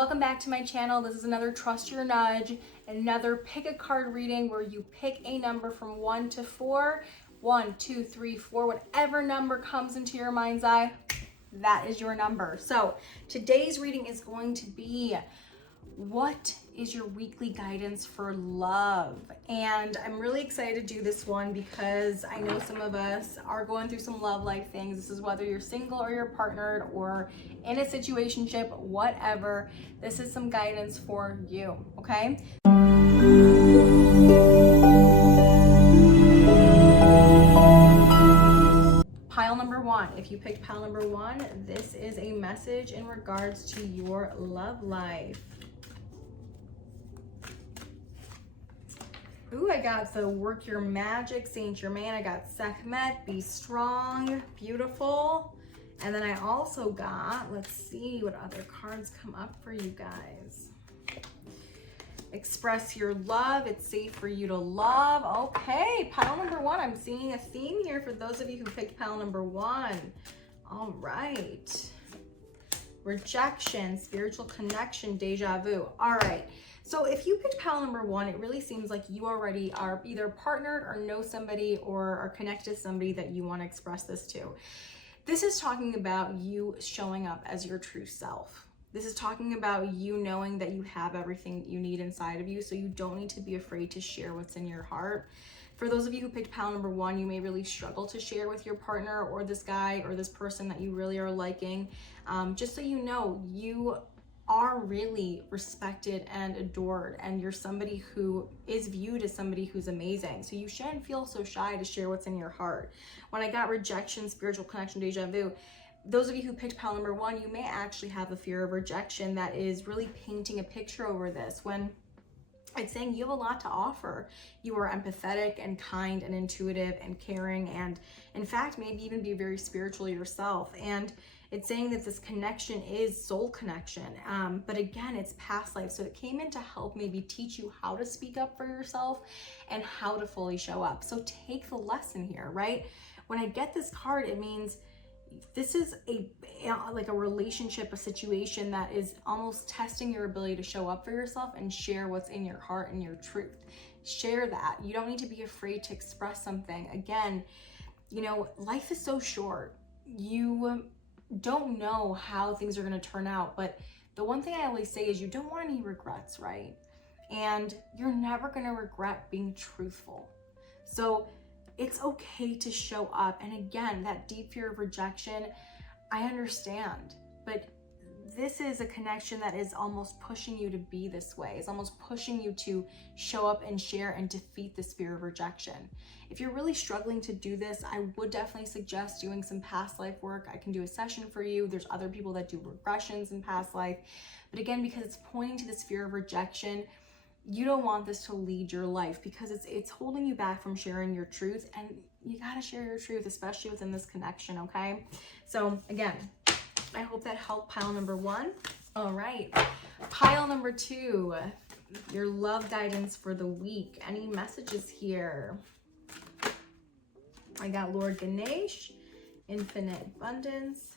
Welcome back to my channel. This is another Trust Your Nudge, another pick a card reading where you pick a number from 1 to 4. 1, 2, 3, 4, whatever number comes into your mind's eye, that is your number. So today's reading is going to be, what is your weekly guidance for love? And I'm really excited to do this one because I know some of us are going through some love life things. This is whether you're single or you're partnered or in a situationship, whatever. This is some guidance for you, okay? Pile number 1. If you picked pile number 1, this is a message in regards to your love life. Ooh, I got the Work Your Magic, Saint Germain. I got Sekhmet, Be Strong, beautiful. And then I also got, let's see what other cards come up for you guys. Express your love. It's safe for you to love. Okay, pile number 1. I'm seeing a theme here for those of you who picked pile number 1. All right. Rejection, spiritual connection, deja vu. All right. So if you picked pile number 1, it really seems like you already are either partnered or know somebody or are connected to somebody that you want to express this to. This is talking about you showing up as your true self. This is talking about you knowing that you have everything you need inside of you, so you don't need to be afraid to share what's in your heart. For those of you who picked pile number 1, you may really struggle to share with your partner or this guy or this person that you really are liking. Just so you know, you are really respected and adored, and you're somebody who is viewed as somebody who's amazing. So you shouldn't feel so shy to share what's in your heart. When I got rejection, spiritual connection, deja vu, those of you who picked pile number 1, you may actually have a fear of rejection that is really painting a picture over this, when it's saying you have a lot to offer. You are empathetic and kind and intuitive and caring, and in fact, maybe even be very spiritual yourself. And it's saying that this connection is soul connection. But again, it's past life. So it came in to help maybe teach you how to speak up for yourself and how to fully show up. So take the lesson here, right? When I get this card, it means this is like a relationship, a situation that is almost testing your ability to show up for yourself and share what's in your heart and your truth. Share that. You don't need to be afraid to express something. Again, you know, life is so short. You don't know how things are going to turn out, but the one thing I always say is you don't want any regrets, right? And you're never going to regret being truthful. So it's okay to show up. And again, that deep fear of rejection, I understand, but this is a connection that is almost pushing you to be this way. It's almost pushing you to show up and share and defeat the fear of rejection. If you're really struggling to do this, I would definitely suggest doing some past life work. I can do a session for you. There's other people that do regressions in past life. But again, because it's pointing to this fear of rejection, you don't want this to lead your life, because it's holding you back from sharing your truth, and you got to share your truth, especially within this connection, okay? So again, I hope that helped pile number 1. All right, pile number 2, your love guidance for the week. Any messages here? I got Lord Ganesh, infinite abundance.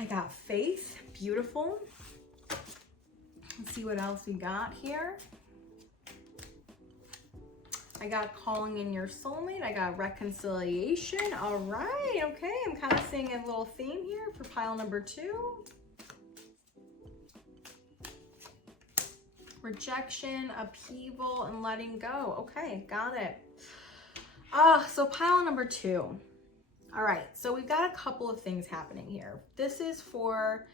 I got faith, beautiful. Let's see what else we got here. I got calling in your soulmate. I got reconciliation. All right, okay. I'm kind of seeing a little theme here for pile number 2. Rejection, upheaval, and letting go. Okay, got it. So pile number 2. All right, so we've got a couple of things happening here. This is for,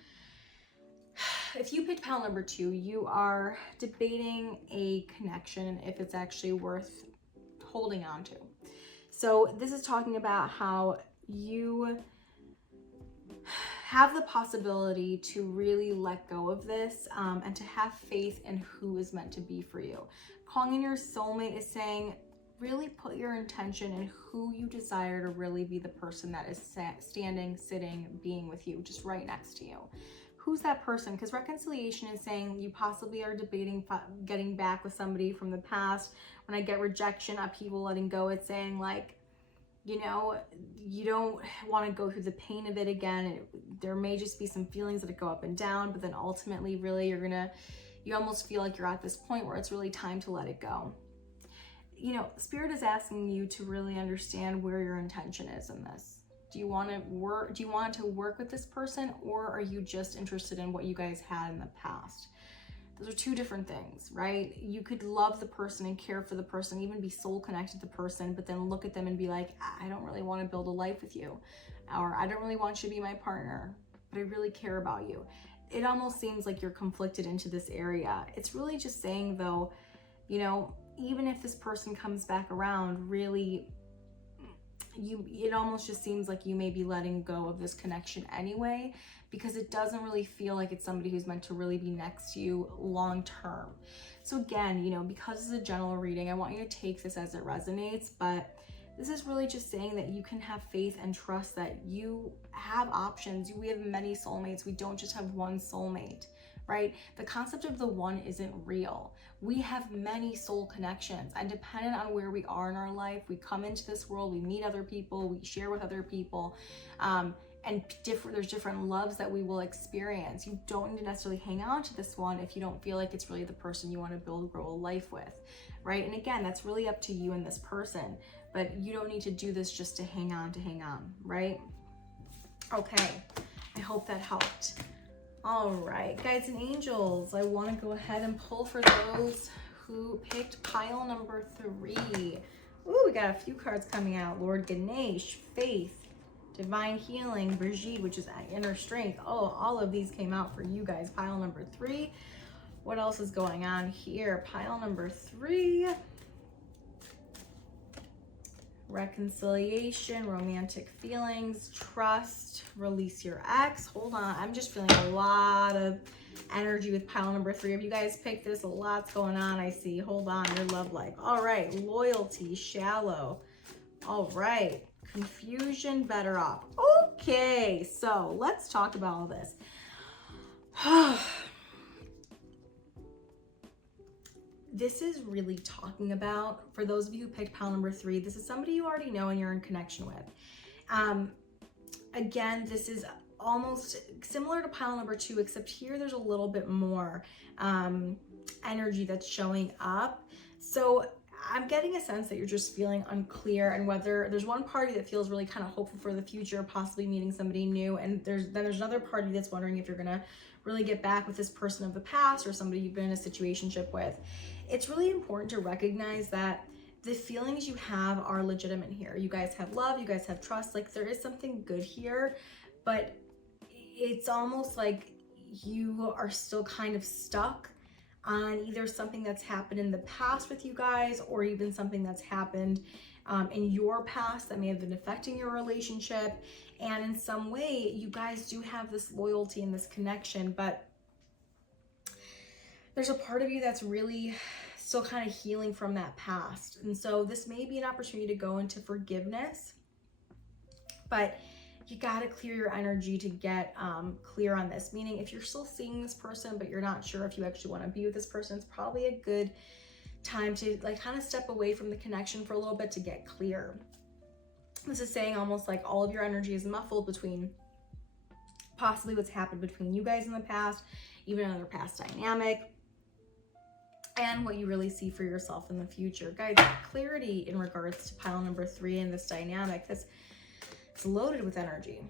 if you picked pile number 2, you are debating a connection and if it's actually worth holding on to. So this is talking about how you have the possibility to really let go of this and to have faith in who is meant to be for you. Calling in your soulmate is saying, really put your intention in who you desire to really be the person that is standing, sitting, being with you, just right next to you. Who's that person? Because reconciliation is saying you possibly are debating getting back with somebody from the past. When I get rejection, upheaval, letting go, it's saying like, You know, you don't want to go through the pain of it again. There may just be some feelings that go up and down, but then ultimately, really, you almost feel like you're at this point where it's really time to let it go. You know, Spirit is asking you to really understand where your intention is in this. Do you want to work with this person, or are you just interested in what you guys had in the past? Those are two different things, right? You could love the person and care for the person, even be soul connected to the person, but then look at them and be like, I don't really want to build a life with you, or I don't really want you to be my partner, but I really care about you. It almost seems like you're conflicted into this area. It's really just saying, though, you know, even if this person comes back around, really, it almost just seems like you may be letting go of this connection anyway, because it doesn't really feel like it's somebody who's meant to really be next to you long term. So again, you know, because it's a general reading, I want you to take this as it resonates, but this is really just saying that you can have faith and trust that you have options. We have many soulmates. We don't just have one soulmate, right? The concept of the one isn't real. We have many soul connections, and depending on where we are in our life, we come into this world, we meet other people, we share with other people, and there's different loves that we will experience. You don't need to necessarily hang on to this one if you don't feel like it's really the person you want to build, grow a life with, right? And again, that's really up to you and this person, but you don't need to do this just to hang on, right? Okay, I hope that helped. All right, guides and angels, I want to go ahead and pull for those who picked pile number 3. Ooh, we got a few cards coming out. Lord Ganesh, faith, divine healing, Brigitte, which is inner strength. Oh, all of these came out for you guys. Pile number 3. What else is going on here? Pile number 3. Reconciliation, romantic feelings, trust, release your ex. Hold on, I'm just feeling a lot of energy with pile number 3. If you guys picked this, a lot's going on, I see. Hold on, your love life. All right, loyalty, shallow. All right, confusion, better off. Okay, so let's talk about all this. This is really talking about, for those of you who picked pile number 3, this is somebody you already know and you're in connection with. Again, this is almost similar to pile number 2, except here there's a little bit more energy that's showing up. So I'm getting a sense that you're just feeling unclear, and whether there's one party that feels really kind of hopeful for the future, possibly meeting somebody new, and there's another party that's wondering if you're gonna really get back with this person of the past or somebody you've been in a situationship with. It's really important to recognize that the feelings you have are legitimate here. You guys have love, you guys have trust, like there is something good here, but it's almost like you are still kind of stuck on either something that's happened in the past with you guys, or even something that's happened in your past that may have been affecting your relationship. And in some way, you guys do have this loyalty and this connection, but there's a part of you that's really still kind of healing from that past. And so this may be an opportunity to go into forgiveness, but you got to clear your energy to get clear on this. Meaning, if you're still seeing this person, but you're not sure if you actually want to be with this person, it's probably a good time to like kind of step away from the connection for a little bit to get clear. This is saying almost like all of your energy is muffled between possibly what's happened between you guys in the past, even another past dynamic, and what you really see for yourself in the future. Guys, clarity in regards to pile number 3 and this dynamic. It's loaded with energy.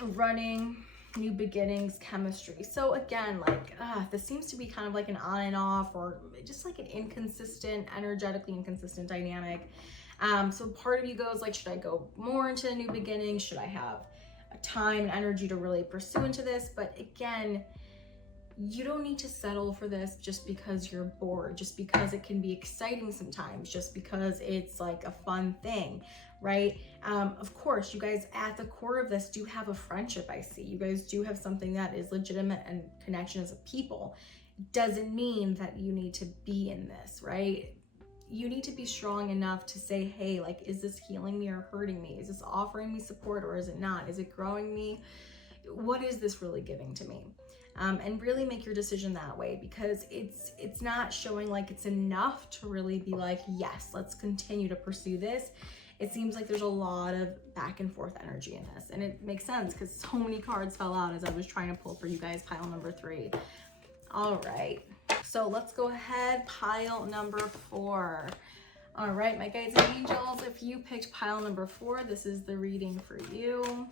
Running, new beginnings, chemistry. So again, like this seems to be kind of like an on and off, or just like an inconsistent, energetically inconsistent dynamic. So part of you goes like, should I go more into new beginnings? Should I have a time and energy to really pursue into this? But again, you don't need to settle for this just because you're bored, just because it can be exciting sometimes, just because it's like a fun thing, right? Of course, you guys at the core of this do have a friendship. I see you guys do have something that is legitimate and connection as a people. Doesn't mean that you need to be in this, right? You need to be strong enough to say, hey, like, is this healing me or hurting me? Is this offering me support or is it not? Is it growing me? What is this really giving to me? and really make your decision that way, because it's not showing like it's enough to really be like, yes, let's continue to pursue this. It seems like there's a lot of back and forth energy in this, and it makes sense because so many cards fell out as I was trying to pull for you guys pile number 3. All right, so let's go ahead, pile number 4. All right, my guides and angels, if you picked pile number 4, this is the reading for you.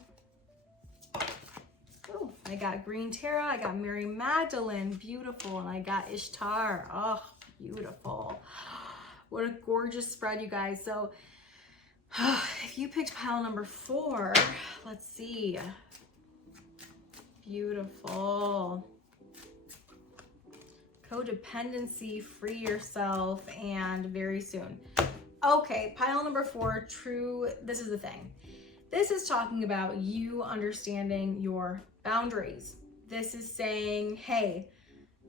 Oh, I got Green Tara, I got Mary Magdalene, beautiful, and I got Ishtar. Oh, beautiful. What a gorgeous spread, you guys. So if you picked pile number 4, let's see. Beautiful. Codependency, free yourself, and very soon. Okay, pile number 4, true. This is the thing. This is talking about you understanding your boundaries. This is saying, hey,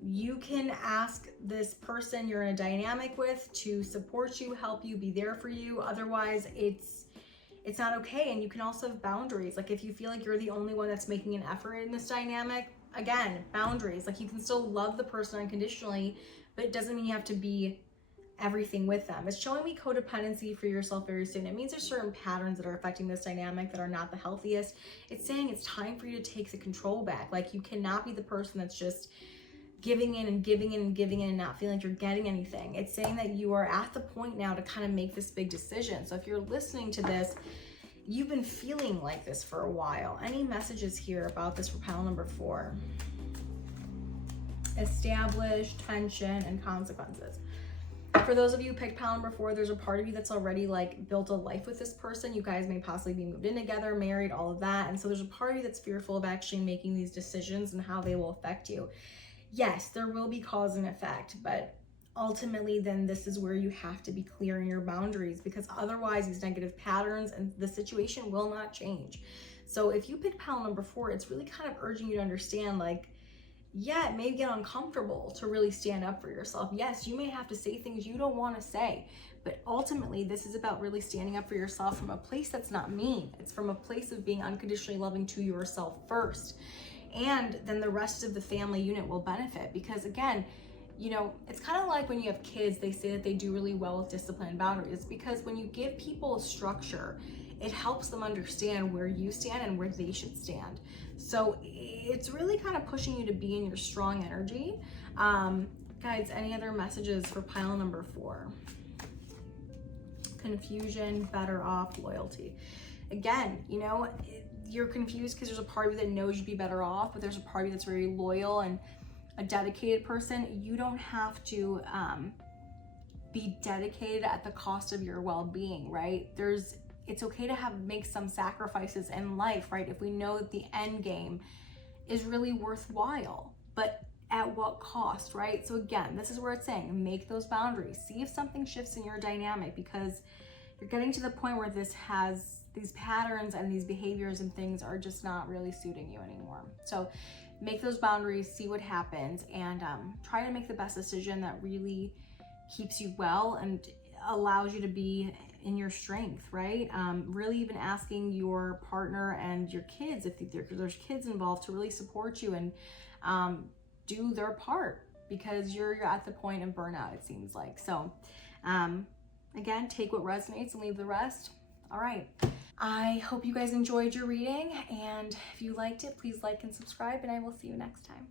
you can ask this person you're in a dynamic with to support you, help you, be there for you. Otherwise, it's not okay. And you can also have boundaries. Like if you feel like you're the only one that's making an effort in this dynamic, again, boundaries. Like you can still love the person unconditionally, but it doesn't mean you have to be everything with them. It's showing me codependency for yourself very soon. It means there's certain patterns that are affecting this dynamic that are not the healthiest. It's saying it's time for you to take the control back. Like you cannot be the person that's just giving in and giving in and giving in and not feeling like you're getting anything. It's saying that you are at the point now to kind of make this big decision. So if you're listening to this, you've been feeling like this for a while. Any messages here about this for pile number 4? Establish, tension, and consequences. For those of you who picked pile number 4, there's a part of you that's already like built a life with this person. You guys may possibly be moved in together, married, all of that. And so there's a part of you that's fearful of actually making these decisions and how they will affect you. Yes, there will be cause and effect, but ultimately then this is where you have to be clear in your boundaries, because otherwise these negative patterns and the situation will not change. So if you pick pile number 4, it's really kind of urging you to understand, like, yeah, it may get uncomfortable to really stand up for yourself. Yes, you may have to say things you don't want to say, but ultimately this is about really standing up for yourself from a place that's not mean. It's from a place of being unconditionally loving to yourself first. And then the rest of the family unit will benefit, because again, you know, it's kind of like when you have kids, they say that they do really well with discipline and boundaries. It's because when you give people a structure, it helps them understand where you stand and where they should stand. So it's really kind of pushing you to be in your strong energy. Guys, any other messages for pile number 4? Confusion, better off, loyalty. Again, you know, you're confused because there's a part of you that knows you'd be better off, but there's a part of you that's very loyal and a dedicated person. You don't have to be dedicated at the cost of your well-being, right? It's okay to make some sacrifices in life, right? If we know that the end game is really worthwhile, but at what cost, right? So again, this is where it's saying, make those boundaries. See if something shifts in your dynamic, because you're getting to the point where these patterns and these behaviors and things are just not really suiting you anymore. So make those boundaries, see what happens, and try to make the best decision that really keeps you well and allows you to be in your strength, right? Really even asking your partner and your kids, if there's kids involved, to really support you and do their part, because you're at the point of burnout, it seems like. So again, take what resonates and leave the rest. All right. I hope you guys enjoyed your reading, and if you liked it, please like and subscribe, and I will see you next time.